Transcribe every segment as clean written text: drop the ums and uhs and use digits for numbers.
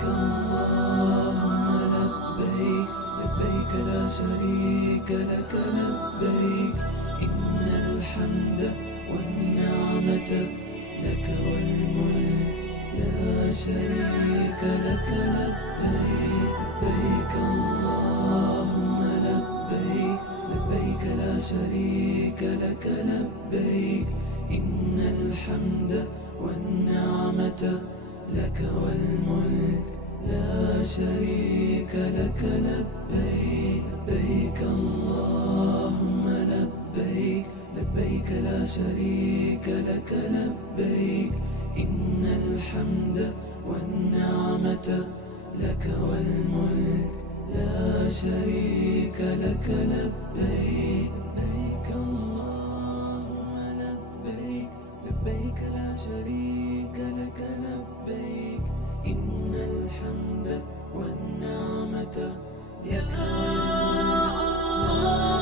لبيك اللهم لبيك لبيك لا شريك لك لبيك إن الحمد والنعمة لك والملك لا شريك لك لبيك لبيك اللهم لبيك لبيك لا شريك لك لبيك إن الحمد والنعمة لك والملك لا شريك لك لبيك لبيك اللهم لبيك لبيك لا شريك لك لبيك إن الحمد والنعمة لك والملك لا شريك لك لبيك لبيك اللهم لبيك لبيك لا شريك لك لبيك إن الحمد والنعمة لك لا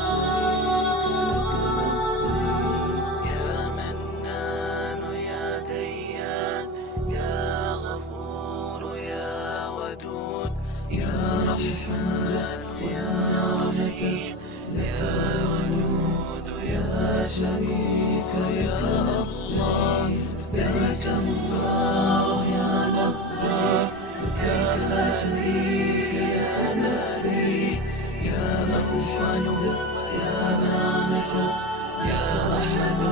شريك لك لبيك يا منان يا ديان يا غفور يا ودود يا رحمن والنعمة لك والملك لا شريك لك لبيك لبيك اللهم لبيك لبيك لا شريك لك لبيك يا الحمد يا نعمة يا أحد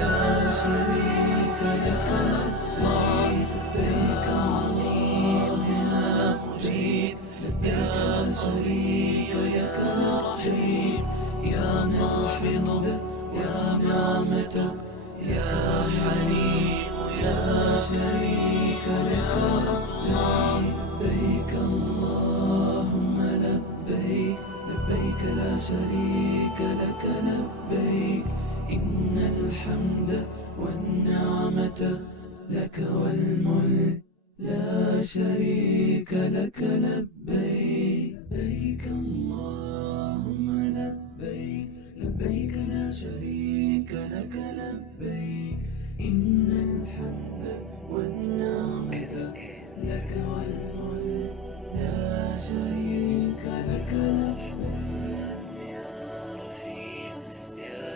يا شريك لك لبيك لبيك اللهم لبيك لبيك لا شريك لك لبيك يا الحمد يا نعمة يا حليم يا شريك لك لبيك اللهم لبيك لبيك لا شريك لك لبيك إن الحمد والنعمة لك والملك لا شريك لك لبيك لبيك اللهم لبيك لبيك لا شريك لك لبيك إن الحمد والنعمة لك والملك لا شريك لك لبيك يا رحيم يا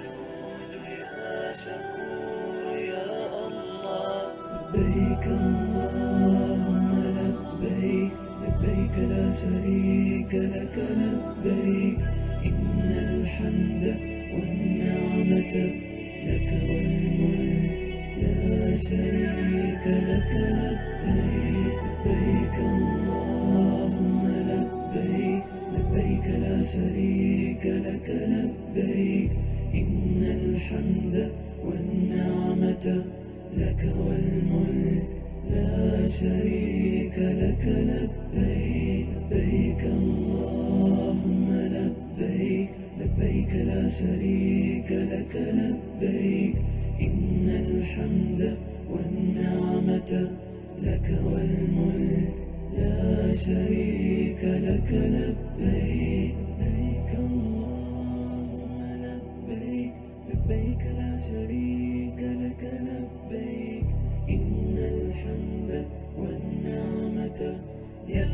ودود يا شكور يا الله لبيك اللهم لبيك لبيك لا شريك لك لبيك إن الحمد والنعمة لك والملك لا شريك لك لبيك لبيك اللهم لبيك لبيك لا شريك لك لبيك إن الحمد والنعمة لك والملك لا شريك لك لبيك لبيك اللهم لبيك لبيك لا شريك لك لبيك إن الحمد والنعمة لك والملك لا شريك لك لبيك لبيك اللهم لبيك لبيك لا شريك لك لبيك إن الحمد والنعمة لك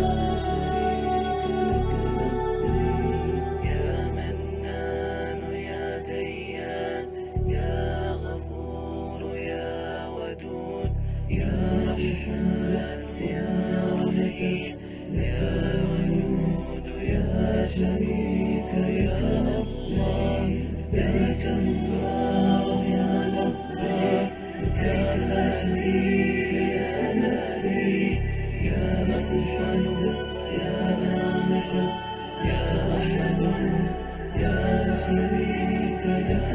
لا شريك لك لبيك يا منان يا ديان يا غفور يا ودود يا رحمن والنعمة لك والملك لا شريك لك لبيك اللهم لبيك لبيك لا شريك لك لبيك يا الحمد يا نعمة يا أحد يا شريك لك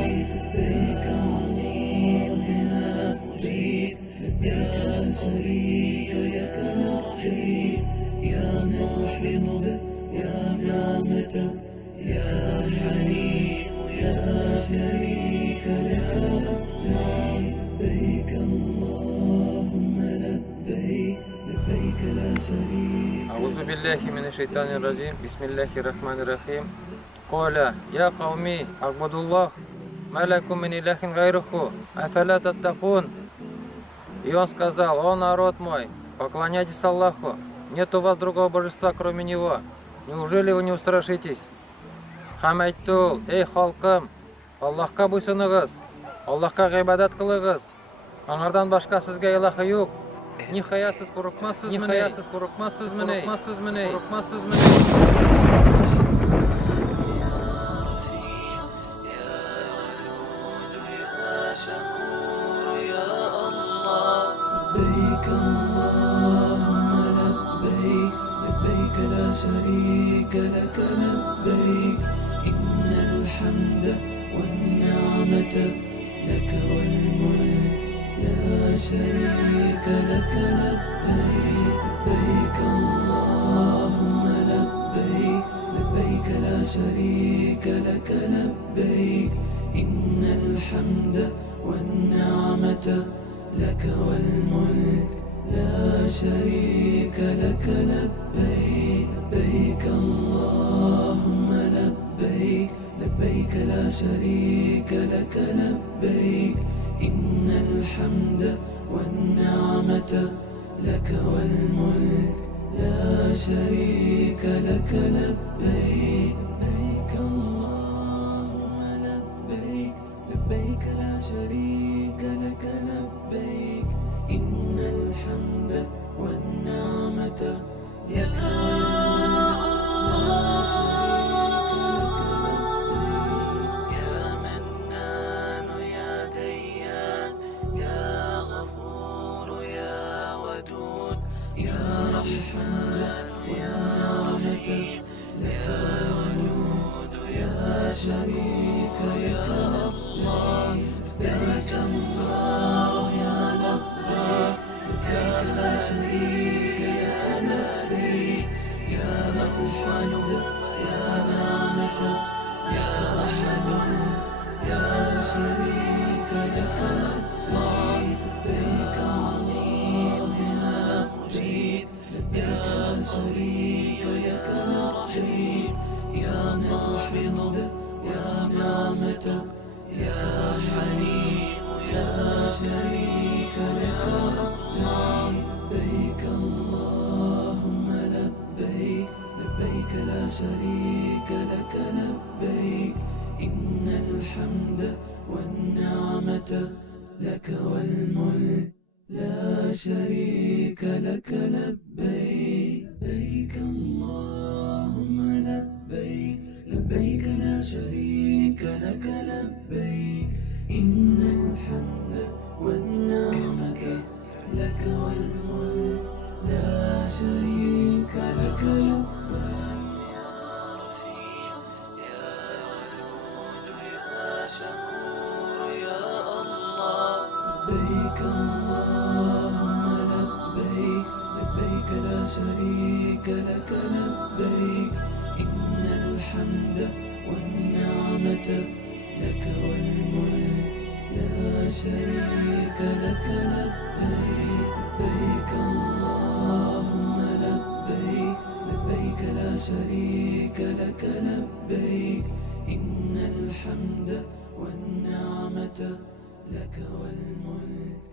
لبيك اللهم لبيك لبيك لا شريك لك لبيك يا الحمد يا نعمة يا حليم يا شريك لك لبيك اللهم لبيك لبيك لا شريك أعوذ بالله من الشيطان الرجيم بسم الله الرحمن الرحيم قال يا قومي اعبدوا الله ما لكم من إله غيره أفلا تتقون И он сказал: «О народ мой, поклоняйтесь Аллаху, нет у вас другого божества, кроме Него. Неужели вы не устрашитесь?» Һәм әйтте ул: «Эй халкым, Аллаһка буйсынығыз, Аллаһка ғибадат кылығыз, аңардан башка сезгә илаһы юк. Ниһаят сез курыкмассызмыни? لبيك اللهم لبيك لبيك لا شريك لك لبيك إن الحمد والنعمة لك والملك لا شريك لك لبيك لبيك اللهم لبيك لبيك لا شريك لك لبيك إن الحمد والنعمة لك والملك لا شريك لك لبيك لبيك اللهم لبيك لبيك لا شريك لك لبيك إن الحمد والنعمة لك والملك لا شريك لك لبيك لبيك اللهم لبيك لبيك لا شريك لك لبيك إن الحمد والنعمة لك يا منان يا ديان يا غفور يا ودود يا رحمن والنعمة لك والملك يا شريك لك لبيك اللهم لبيك لبيك لا شريك لك لبيك إن الحمد والنعمة لك والملك يا شريك لك لبيك اللهم لبيك لبيك لا شريك لك لبيك إن الحمد والنعمة يا حليم يا شريك لك لبيك اللهم لبيك لبيك لا شريك لك لبيك إن الحمد والنعمة لك والملك لا شريك لك لبيك لبيك اللهم لبيك لبيك لا شريك لك لبيك إن الحمد والنعمة لك والملك لا شريك لك لبيك لبيك اللهم لبيك لبيك لا شريك لك لبيك إن الحمد والنعمة لك والملك لا شريك لك لبيك لبيك اللهم لبيك لبيك لا شريك لك لبيك إن الحمد والنعمة لك والملك